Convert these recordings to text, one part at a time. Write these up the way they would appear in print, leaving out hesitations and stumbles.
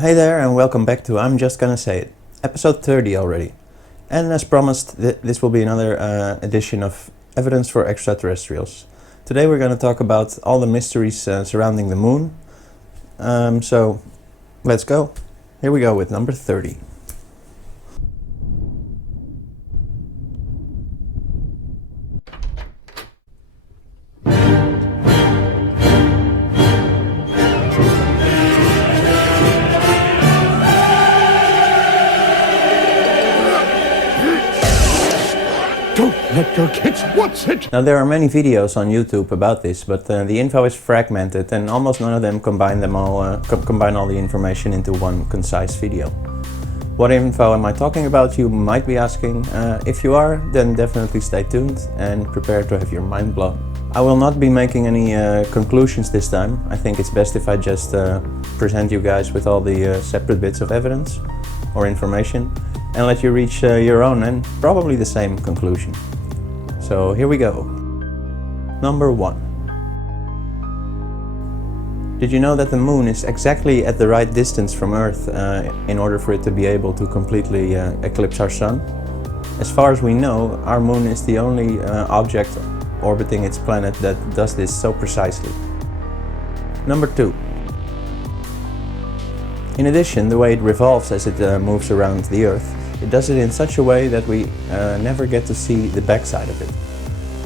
Hey there and welcome back to I'm Just Gonna Say It, episode 30 already. And as promised, this will be another edition of Evidence for Extraterrestrials. Today we're going to talk about all the mysteries surrounding the moon. So let's go. Here we go with number 30. Let your kids watch it! Now there are many videos on YouTube about this, but the info is fragmented and almost none of them combine all the information into one concise video. What info am I talking about, you might be asking? If you are, then definitely stay tuned and prepare to have your mind blown. I will not be making any conclusions this time. I think it's best if I just present you guys with all the separate bits of evidence or information and let you reach your own and probably the same conclusion. So here we go. Number 1. Did you know that the moon is exactly at the right distance from Earth in order for it to be able to completely eclipse our sun? As far as we know, our moon is the only object orbiting its planet that does this so precisely. Number 2. In addition, the way it revolves as it moves around the Earth, it does it in such a way that we never get to see the backside of it.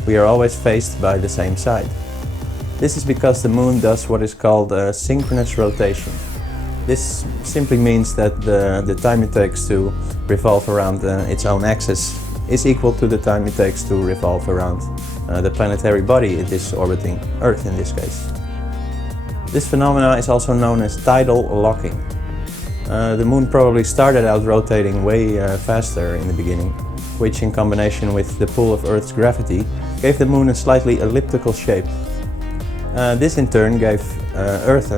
We are always faced by the same side. This is because the moon does what is called synchronous rotation. This simply means that the time it takes to revolve around its own axis is equal to the time it takes to revolve around the planetary body it is orbiting, Earth in this case. This phenomena is also known as tidal locking. The moon probably started out rotating way faster in the beginning, which in combination with the pull of Earth's gravity gave the moon a slightly elliptical shape. This in turn gave Earth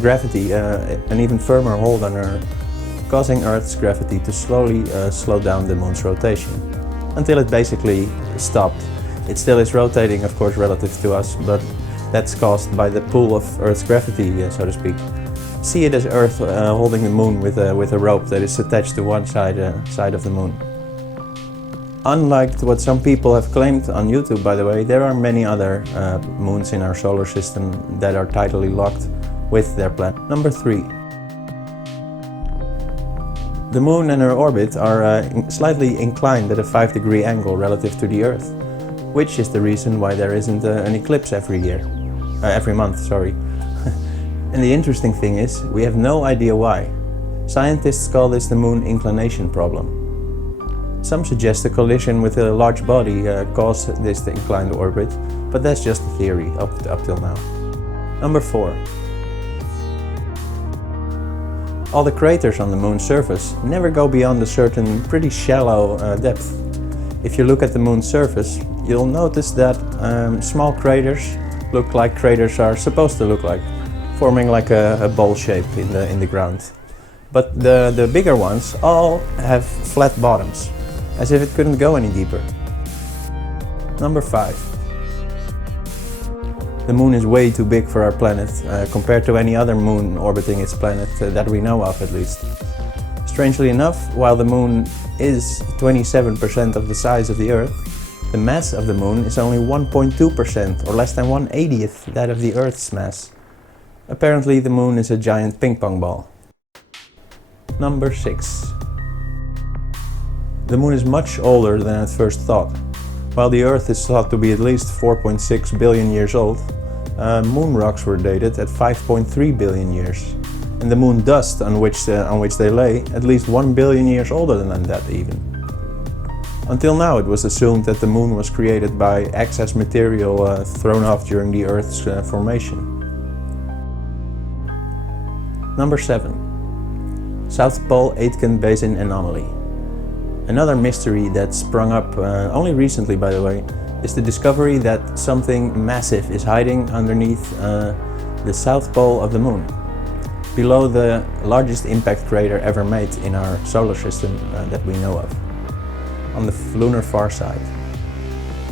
gravity an even firmer hold on her, causing Earth's gravity to slowly slow down the moon's rotation, until it basically stopped. It still is rotating, of course, relative to us, but that's caused by the pull of Earth's gravity, so to speak. See it as Earth holding the moon with a rope that is attached to one side of the moon. Unlike what some people have claimed on YouTube, by the way, there are many other moons in our solar system that are tidally locked with their planet. Number 3. The moon and her orbit are slightly inclined at a 5-degree angle relative to the Earth, which is the reason why there isn't an eclipse every month, sorry. And the interesting thing is, we have no idea why. Scientists call this the moon inclination problem. Some suggest a collision with a large body caused this inclined orbit, but that's just a theory up till now. Number 4. All the craters on the moon's surface never go beyond a certain pretty shallow depth. If you look at the moon's surface, you'll notice that small craters look like craters are supposed to look like, forming like a bowl shape in the ground. But the bigger ones all have flat bottoms, as if it couldn't go any deeper. Number 5. The moon is way too big for our planet, compared to any other moon orbiting its planet that we know of at least. Strangely enough, while the moon is 27% of the size of the Earth, the mass of the moon is only 1.2% or less than 1/80th that of the Earth's mass. Apparently the moon is a giant ping pong ball. Number 6. The moon is much older than at first thought. While the Earth is thought to be at least 4.6 billion years old, moon rocks were dated at 5.3 billion years. And the moon dust on which they lay at least 1 billion years older than that even. Until now it was assumed that the moon was created by excess material thrown off during the Earth's formation. Number 7. South Pole Aitken Basin anomaly. Another mystery that sprung up only recently, by the way, is the discovery that something massive is hiding underneath the south pole of the moon, below the largest impact crater ever made in our solar system that we know of, on the lunar far side.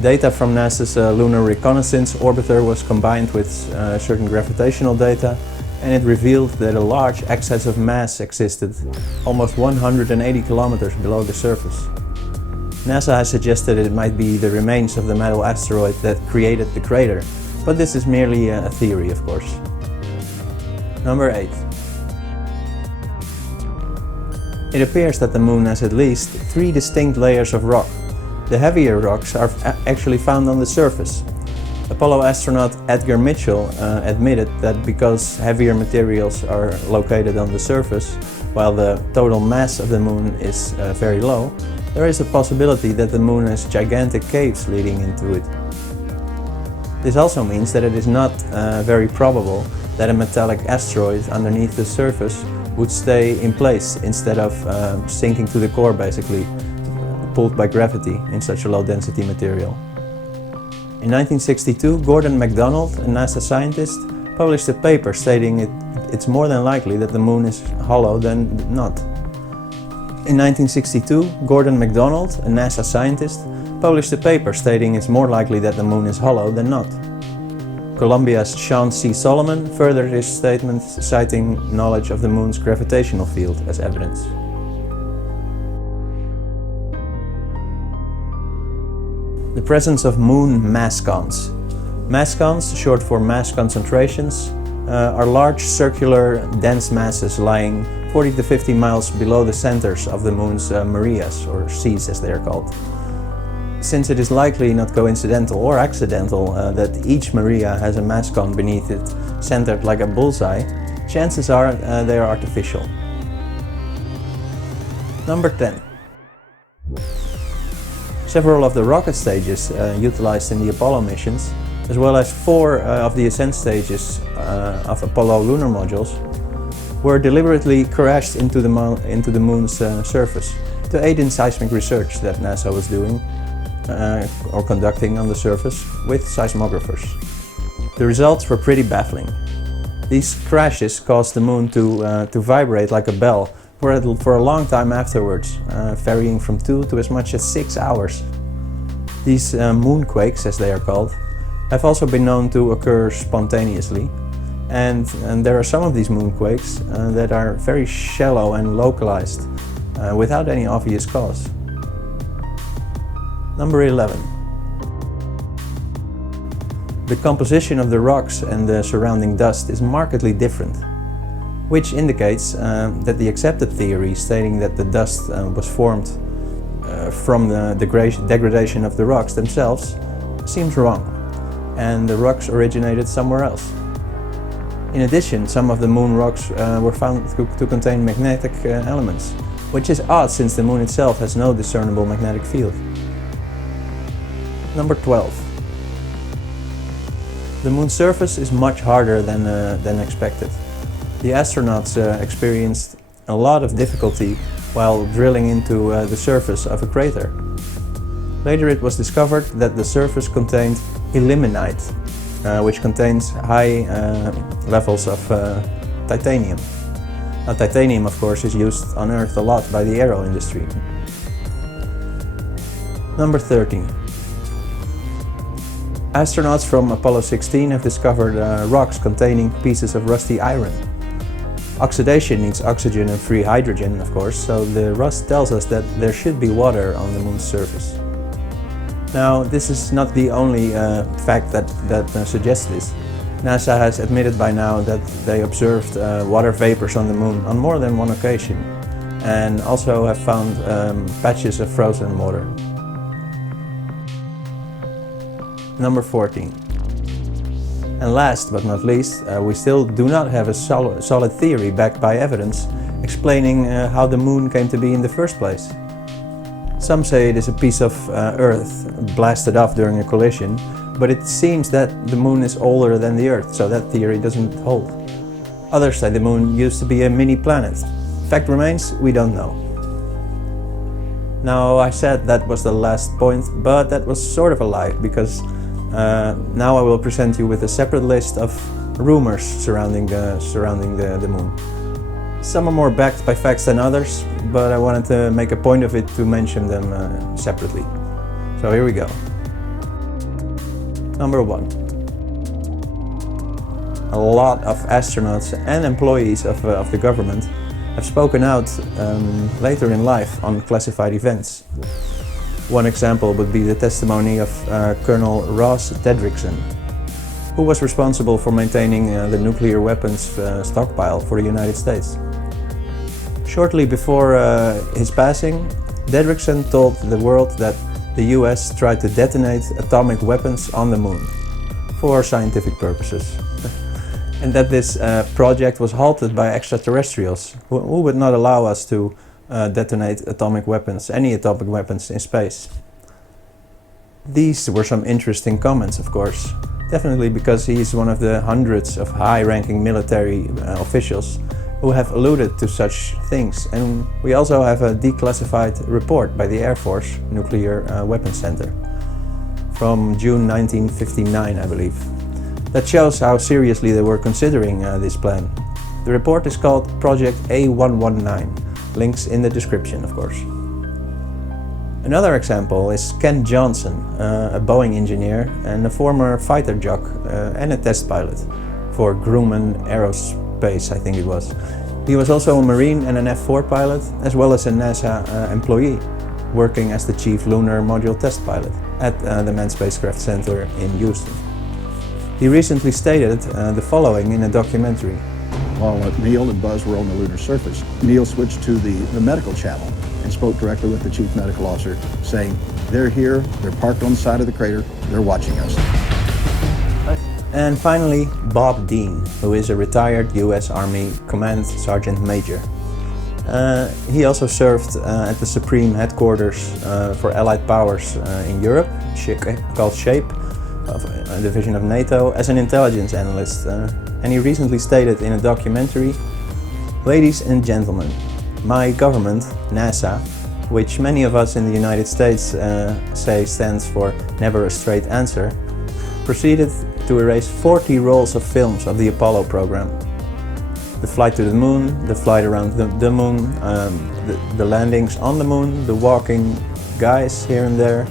Data from NASA's Lunar Reconnaissance Orbiter was combined with certain gravitational data and it revealed that a large excess of mass existed almost 180 kilometers below the surface. NASA has suggested it might be the remains of the metal asteroid that created the crater, but this is merely a theory, of course. Number 8. It appears that the Moon has at least 3 distinct layers of rock. The heavier rocks are actually found on the surface. Apollo astronaut Edgar Mitchell admitted that because heavier materials are located on the surface, while the total mass of the Moon is very low, there is a possibility that the Moon has gigantic caves leading into it. This also means that it is not very probable that a metallic asteroid underneath the surface would stay in place instead of sinking to the core, basically, pulled by gravity in such a low density material. In 1962, Gordon MacDonald, a NASA scientist, published a paper stating it's more than likely that the Moon is hollow than not. In 1962, Gordon MacDonald, a NASA scientist, published a paper stating it's more likely that the Moon is hollow than not. Columbia's Sean C. Solomon furthered his statement, citing knowledge of the Moon's gravitational field as evidence. The presence of Moon mascons. Mascons, short for mass concentrations, are large circular dense masses lying 40 to 50 miles below the centers of the Moon's mareas, or seas as they are called. Since it is likely not coincidental or accidental that each maria has a mascon beneath it centered like a bullseye, chances are they are artificial. Number 10. Several of the rocket stages utilized in the Apollo missions, as well as 4 of the ascent stages of Apollo lunar modules, were deliberately crashed into the Moon's surface to aid in seismic research that NASA was doing or conducting on the surface with seismographers. The results were pretty baffling. These crashes caused the Moon to vibrate like a bell for a long time afterwards, varying from 2 to as much as 6 hours. These moonquakes, as they are called, have also been known to occur spontaneously, and there are some of these moonquakes that are very shallow and localized without any obvious cause. Number 11. The composition of the rocks and the surrounding dust is markedly different, which indicates that the accepted theory stating that the dust was formed from the degradation of the rocks themselves seems wrong, and the rocks originated somewhere else. In addition, some of the Moon rocks were found to contain magnetic elements, which is odd since the Moon itself has no discernible magnetic field. Number 12. The Moon's surface is much harder than expected. The astronauts experienced a lot of difficulty while drilling into the surface of a crater. Later it was discovered that the surface contained ilmenite, which contains high levels of titanium. Now, titanium, of course, is used on Earth a lot by the aero industry. Number 13. Astronauts from Apollo 16 have discovered rocks containing pieces of rusty iron. Oxidation needs oxygen and free hydrogen, of course, so the rust tells us that there should be water on the Moon's surface. Now, this is not the only fact that suggests this. NASA has admitted by now that they observed water vapors on the Moon on more than one occasion, and also have found patches of frozen water. Number 14. And last but not least, we still do not have a solid theory backed by evidence explaining how the Moon came to be in the first place. Some say it is a piece of Earth blasted off during a collision, but it seems that the Moon is older than the Earth, so that theory doesn't hold. Others say the Moon used to be a mini planet. Fact remains, we don't know. Now, I said that was the last point, but that was sort of a lie, because now I will present you with a separate list of rumors surrounding the Moon. Some are more backed by facts than others, but I wanted to make a point of it to mention them separately. So here we go. Number 1. a lot of astronauts and employees of the government have spoken out later in life on classified events. One example would be the testimony of Colonel Ross Dedrickson, who was responsible for maintaining the nuclear weapons stockpile for the United States. Shortly before his passing, Dedrickson told the world that the US tried to detonate atomic weapons on the moon for scientific purposes. And that this project was halted by extraterrestrials who would not allow us to detonate atomic weapons, any atomic weapons in space. These were some interesting comments, of course, definitely because he's one of the hundreds of high-ranking military officials who have alluded to such things. And we also have a declassified report by the Air Force Nuclear Weapons Center from June 1959, I believe, that shows how seriously they were considering this plan. The report is called Project A119, links in the description, of course. Another example is Ken Johnson, a Boeing engineer and a former fighter jock and a test pilot for Grumman Aerospace, I think it was. He was also a Marine and an F4 pilot, as well as a NASA employee, working as the chief lunar module test pilot at the Manned Spacecraft Center in Houston. He recently stated the following in a documentary. While Neil and Buzz were on the lunar surface, Neil switched to the medical channel and spoke directly with the chief medical officer, saying, "They're here, they're parked on the side of the crater, they're watching us." And finally, Bob Dean, who is a retired US Army Command Sergeant Major. He also served at the Supreme Headquarters for Allied Powers in Europe, called SHAPE, a division of NATO, as an intelligence analyst. And he recently stated in a documentary, "Ladies and gentlemen, my government, NASA, which many of us in the United States say stands for Never a Straight Answer, proceeded to erase 40 rolls of films of the Apollo program. The flight to the moon, the flight around the moon, the landings on the moon, the walking guys here and there.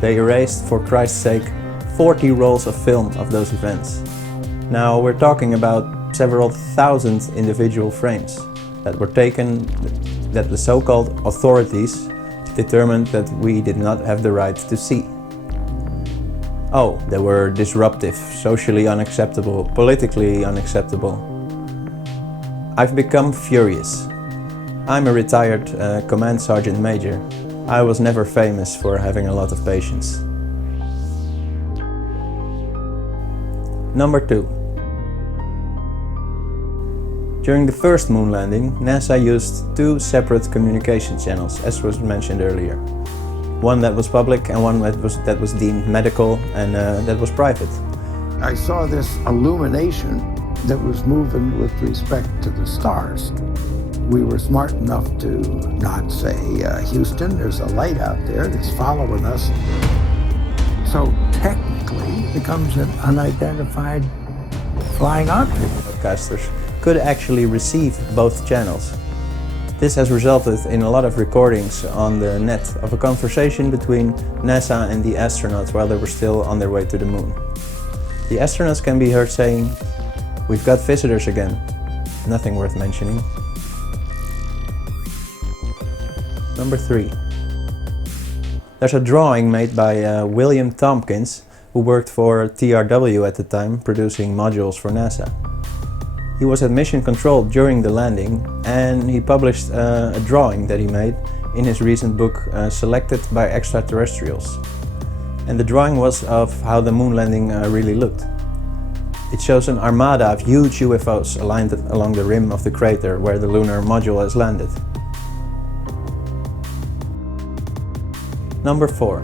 They erased, for Christ's sake, 40 rolls of film of those events. Now we're talking about several thousand individual frames that were taken, that the so-called authorities determined that we did not have the right to see. Oh, they were disruptive, socially unacceptable, politically unacceptable. I've become furious. I'm a retired Command Sergeant Major. I was never famous for having a lot of patience." Number 2. During the first moon landing, NASA used 2 separate communication channels, as was mentioned earlier. One that was public and one that was deemed medical and that was private. I saw this illumination that was moving with respect to the stars. We were smart enough to not say, "Houston, there's a light out there that's following us." So technically it becomes an unidentified flying object. Broadcasters could actually receive both channels. This has resulted in a lot of recordings on the net of a conversation between NASA and the astronauts while they were still on their way to the moon. The astronauts can be heard saying, "We've got visitors again." Nothing worth mentioning. Number 3. There's a drawing made by William Tompkins, who worked for TRW at the time, producing modules for NASA. He was at mission control during the landing, and he published a drawing that he made in his recent book, Selected by Extraterrestrials. And the drawing was of how the moon landing really looked. It shows an armada of huge UFOs aligned along the rim of the crater where the lunar module has landed. Number 4.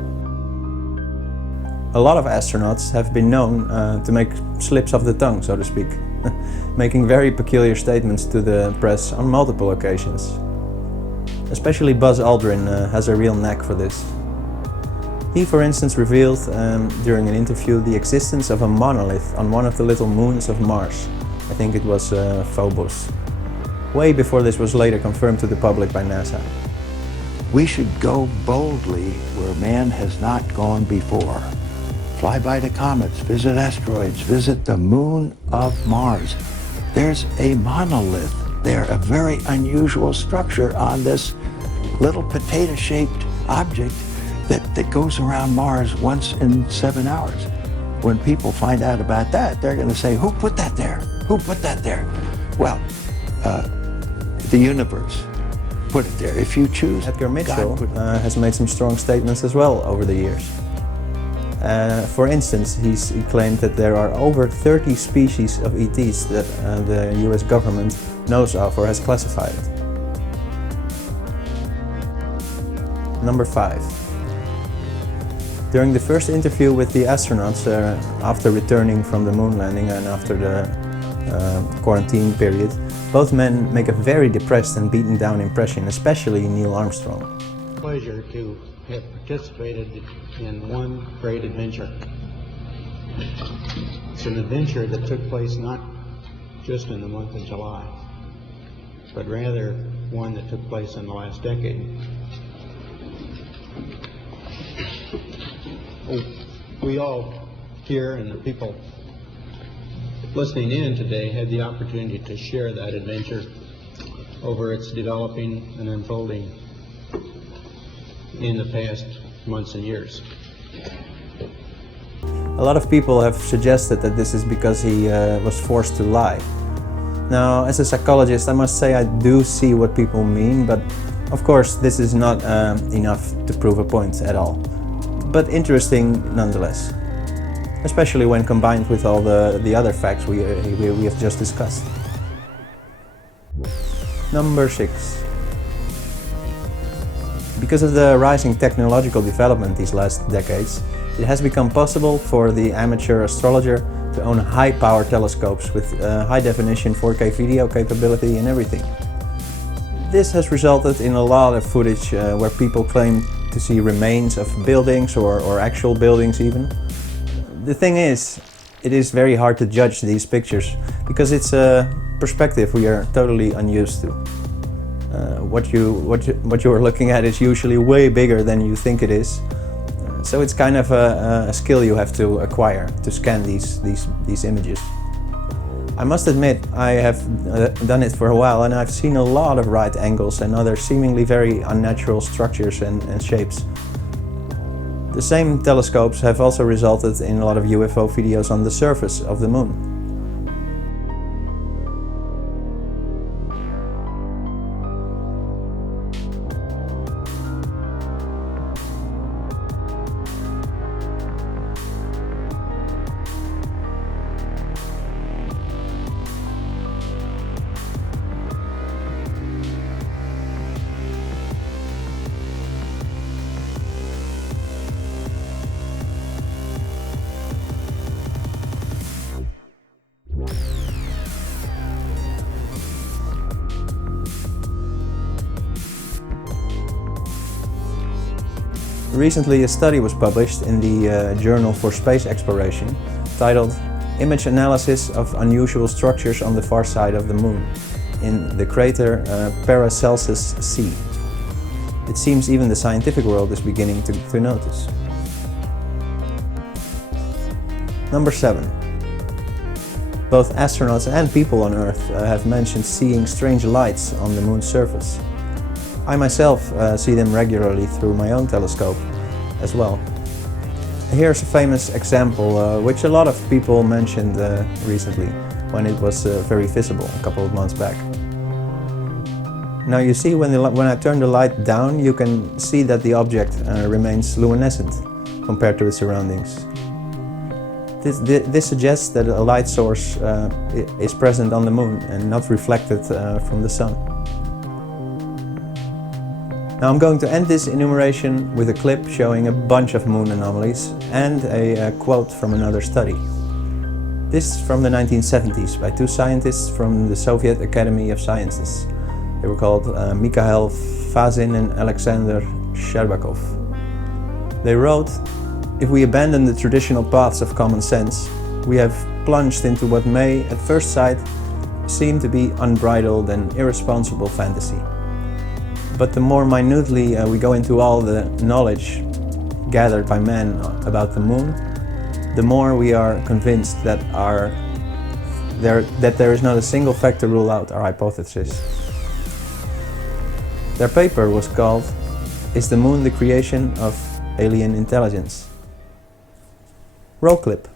A lot of astronauts have been known to make slips of the tongue, so to speak, making very peculiar statements to the press on multiple occasions. Especially Buzz Aldrin has a real knack for this. He, for instance, revealed during an interview the existence of a monolith on one of the little moons of Mars. I think it was Phobos. Way before this was later confirmed to the public by NASA. We should go boldly where man has not gone before. fly by the comets, visit asteroids, visit the moon of Mars. There's a monolith there, a very unusual structure on this little potato-shaped object that goes around Mars once in 7 hours. When people find out about that, they're going to say, who put that there? Who put that there? Well, the universe put it there. If you choose, Edgar Mitchell God put it has made some strong statements as well over the years. For instance, he claimed that there are over 30 species of ETs that the US government knows of or has classified. Number 5. During the first interview with the astronauts after returning from the moon landing and after the quarantine period, both men make a very depressed and beaten down impression, especially Neil Armstrong. Pleasure to have participated in one great adventure. It's an adventure that took place not just in the month of July, but rather one that took place in the last decade. We all here and the people listening in today had the opportunity to share that adventure over its developing and unfolding in the past months and years. A lot of people have suggested that this is because he was forced to lie. Now, as a psychologist, I must say I do see what people mean, but of course this is not enough to prove a point at all. But interesting nonetheless, especially when combined with all the other facts we have just discussed. Number 6. Because of the rising technological development these last decades, it has become possible for the amateur astrologer to own high-power telescopes with high-definition 4K video capability and everything. This has resulted in a lot of footage where people claim to see remains of buildings or actual buildings even. The thing is, it is very hard to judge these pictures because it's a perspective we are totally unused to. What you are looking at is usually way bigger than you think it is. So it's kind of a skill you have to acquire to scan these images. I must admit, I have done it for a while and I've seen a lot of right angles and other seemingly very unnatural structures and shapes. The same telescopes have also resulted in a lot of UFO videos on the surface of the moon. Recently a study was published in the Journal for Space Exploration titled Image Analysis of Unusual Structures on the Far Side of the Moon in the crater Paracelsus C. It seems even the scientific world is beginning to notice. Number 7. Both astronauts and people on Earth have mentioned seeing strange lights on the moon's surface. I myself see them regularly through my own telescope as well. Here's a famous example which a lot of people mentioned recently when it was very visible a couple of months back. Now you see when I turn the light down, you can see that the object remains luminescent compared to its surroundings. This suggests that a light source is present on the moon and not reflected from the sun. Now I'm going to end this enumeration with a clip showing a bunch of moon anomalies and a quote from another study. This is from the 1970s by two scientists from the Soviet Academy of Sciences. They were called Mikhail Vasin and Alexander Shcherbakov. They wrote, "If we abandon the traditional paths of common sense, we have plunged into what may, at first sight, seem to be unbridled and irresponsible fantasy. But the more minutely we go into all the knowledge gathered by man about the moon, the more we are convinced that there is not a single fact to rule out our hypothesis. Their paper was called "Is the Moon the Creation of Alien Intelligence?" Roll clip.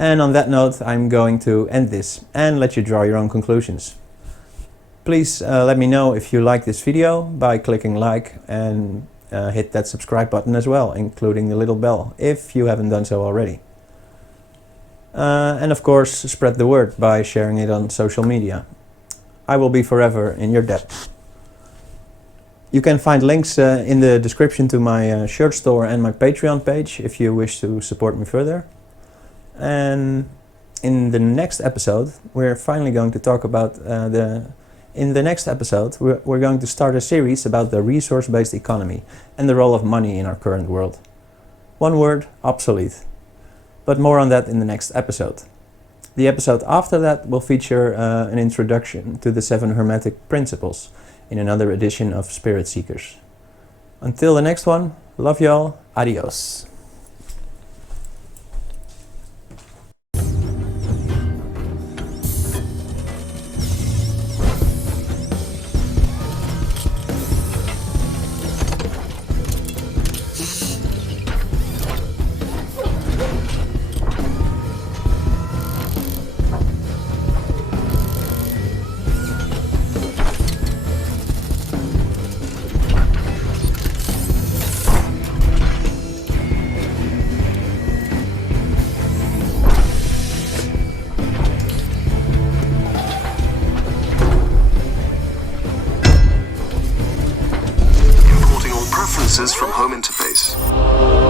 And on that note, I'm going to end this and let you draw your own conclusions. Please let me know if you like this video by clicking like and hit that subscribe button as well, including the little bell, if you haven't done so already. And of course, spread the word by sharing it on social media. I will be forever in your debt. You can find links in the description to my shirt store and my Patreon page if you wish to support me further. And in the next episode, we're finally going to talk about in the next episode, we're going to start a series about the resource-based economy and the role of money in our current world. One word, obsolete. But more on that in the next episode. The episode after that will feature an introduction to the 7 Hermetic Principles in another edition of Spirit Seekers. Until the next one, love y'all, adios. From home interface.